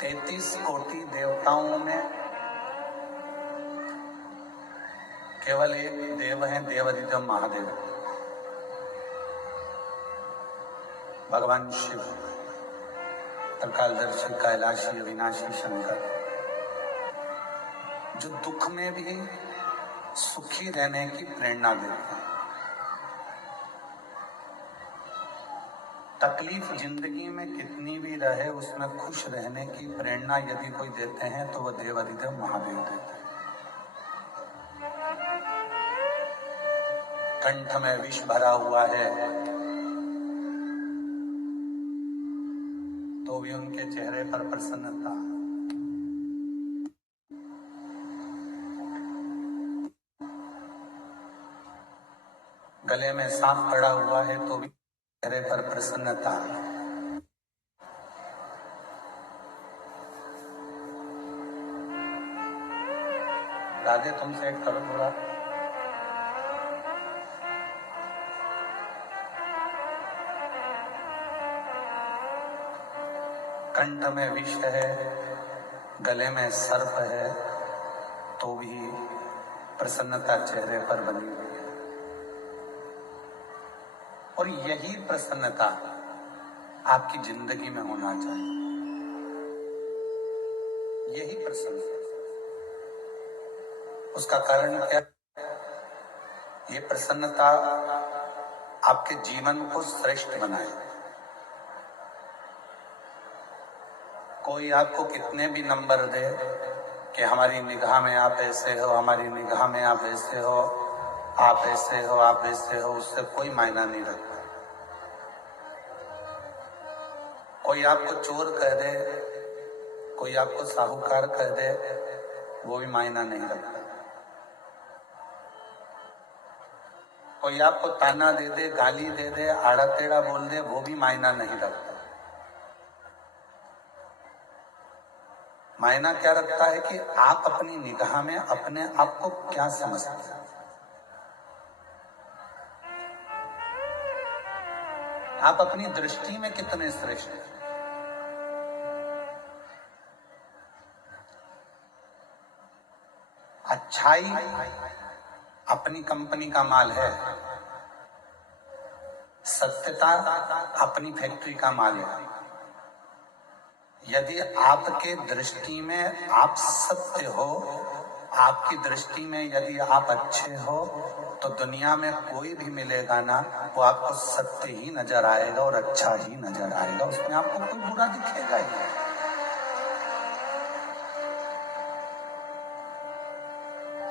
33 कोटि देवताओं में केवल एक देव है, देवाधिदेव महादेव, भगवान शिव, त्रिकालदर्शी, कैलाशी, अविनाशी शंकर, जो दुख में भी सुखी रहने की प्रेरणा देते हैं। तकलीफ जिंदगी में कितनी भी रहे उसमें खुश रहने की प्रेरणा यदि कोई देते हैं तो वह देवाधिदेव महादेव देते हैं। कंठ में विष भरा हुआ है तो भी उनके चेहरे पर प्रसन्नता, गले में सांप पड़ा हुआ है तो भी चेहरे पर प्रसन्नता। राधे तुमसे एक करो थोड़ा। कंठ में विष है, गले में सर्प है तो भी प्रसन्नता चेहरे पर बनी हुई है। और यही प्रसन्नता आपकी जिंदगी में होना चाहिए, यही प्रसन्नता। उसका कारण क्या? ये प्रसन्नता आपके जीवन को श्रेष्ठ बनाए। कोई आपको कितने भी नंबर दे कि हमारी निगाह में आप ऐसे हो, हमारी निगाह में आप ऐसे हो, आप ऐसे हो, आप ऐसे हो, उससे कोई मायना नहीं रखता। कोई आपको चोर कह दे, कोई आपको साहूकार कह दे, वो भी मायना नहीं रखता। कोई आपको ताना दे दे, गाली दे दे, आड़ा टेढ़ा बोल दे, वो भी मायना नहीं रखता। मायना क्या रखता है कि आप अपनी निगाह में अपने आप को क्या समझते हैं। आप अपनी दृष्टि में कितने श्रेष्ठ हैं। अच्छाई अपनी कंपनी का माल है, सत्यता अपनी फैक्ट्री का माल है। यदि आपके दृष्टि में आप सत्य हो, आपकी दृष्टि में यदि आप अच्छे हो, तो दुनिया में कोई भी मिलेगा ना, वो आपको सत्य ही नजर आएगा और अच्छा ही नजर आएगा। उसमें आपको कोई बुरा दिखेगा ही नहीं।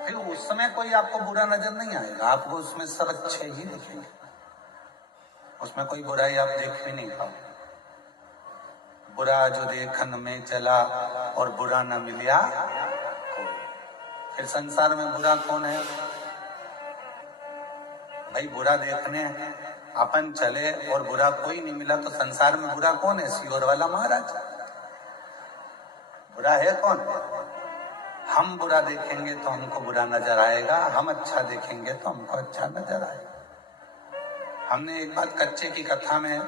फिर उस समय कोई आपको बुरा नजर नहीं आएगा, आपको उसमें सब अच्छे ही दिखेंगे। उसमें कोई बुराई आप देख भी नहीं पाओगे। बुरा जो देखन में चला और बुरा न मिलिया। फिर संसार में बुरा कौन है भाई? बुरा देखने अपन चले और बुरा कोई नहीं मिला तो संसार में बुरा कौन है? सियोर वाला महाराज। बुरा है कौन? हम बुरा देखेंगे तो हमको बुरा नजर आएगा, हम अच्छा देखेंगे तो हमको अच्छा नजर आएगा। हमने एक बात कच्चे की कथा में,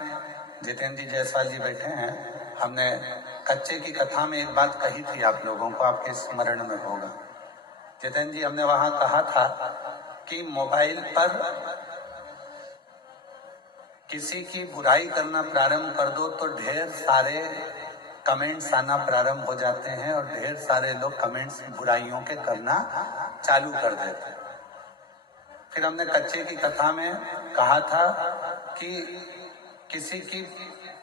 जितेंद्र जी जायसवाल जी बैठे हैं, हमने कच्चे की कथा में एक बात कही थी आप लोगों को, आपके स्मरण में होगा। जितेंद्र जी, हमने वहां कहा था कि मोबाइल पर किसी की बुराई करना प्रारंभ कर दो तो ढेर सारे कमेंट्स आना प्रारंभ हो जाते हैं और ढेर सारे लोग कमेंट्स बुराइयों के करना चालू कर देते हैं। फिर हमने कच्चे की कथा में कहा था कि किसी की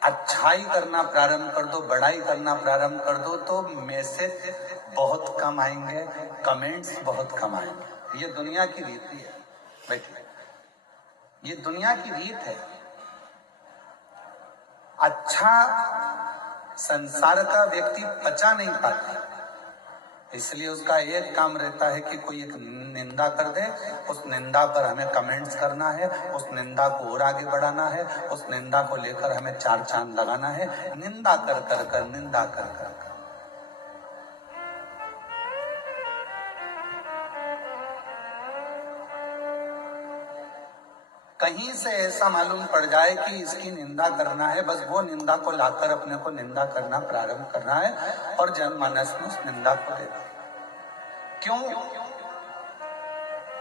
अच्छाई करना प्रारंभ कर दो, बड़ाई करना प्रारंभ कर दो तो मैसेज बहुत कम आएंगे, कमेंट्स बहुत कम आएंगे। ये दुनिया की रीति है बेटे, ये दुनिया की रीत है। अच्छा संसार का व्यक्ति पचा नहीं पाता, इसलिए उसका एक काम रहता है कि कोई एक निंदा कर दे, उस निंदा पर हमें कमेंट्स करना है, उस निंदा को और आगे बढ़ाना है, उस निंदा को लेकर हमें चार चांद लगाना है। निंदा कर कर कर, निंदा कर कर कर। कहीं से ऐसा मालूम पड़ जाए कि इसकी निंदा करना है, बस वो निंदा को लाकर अपने को निंदा करना प्रारंभ करना है और जनमानस में उस निंदा को देना। क्यों?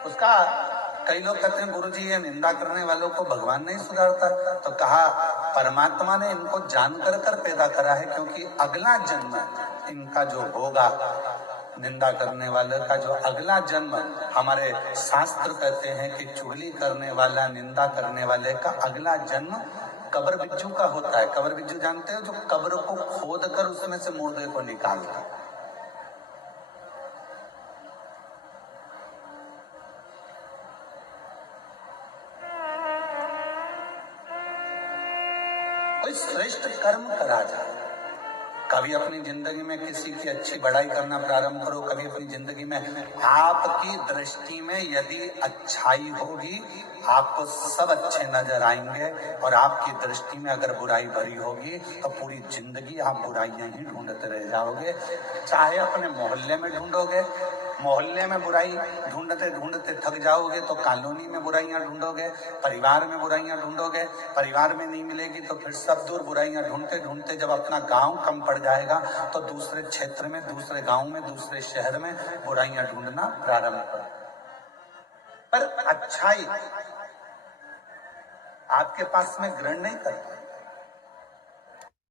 उसका कई लोग कहते हैं गुरुजी ये निंदा करने वालों को भगवान नहीं सुधारता, तो कहा परमात्मा ने इनको जानकर कर पैदा करा है, क्योंकि अगला जन्म इनका जो होगा, निंदा करने वाले का जो अगला जन्म, हमारे शास्त्र कहते हैं कि चुगली करने वाला, निंदा करने वाले का अगला जन्म कब्र बिज्जू का होता है। कब्र बिज्जू जानते हो, जो कब्र को खोद कर उसमें से मुर्दे को निकालता है। कोई श्रेष्ठ कर्म करा जाए। कभी अपनी जिंदगी में किसी की अच्छी बड़ाई करना प्रारंभ करो, कभी अपनी जिंदगी में आपकी दृष्टि में यदि अच्छाई होगी, आपको सब अच्छे नजर आएंगे, और आपकी दृष्टि में अगर बुराई भरी होगी तो पूरी जिंदगी आप बुराइयां ही ढूंढते रह जाओगे। चाहे अपने मोहल्ले में ढूंढोगे, मोहल्ले में बुराई ढूंढते ढूंढते थक जाओगे तो कॉलोनी में बुराइयां ढूंढोगे, परिवार में बुराइयां ढूंढोगे, परिवार में नहीं मिलेगी तो फिर सब दूर बुराइयां ढूंढते ढूंढते जब अपना गांव कम पड़ जाएगा तो दूसरे क्षेत्र में, दूसरे गांव में, दूसरे शहर में बुराइयां ढूंढना प्रारंभ करो। पर अच्छाई आपके पास में ग्रहण नहीं करता।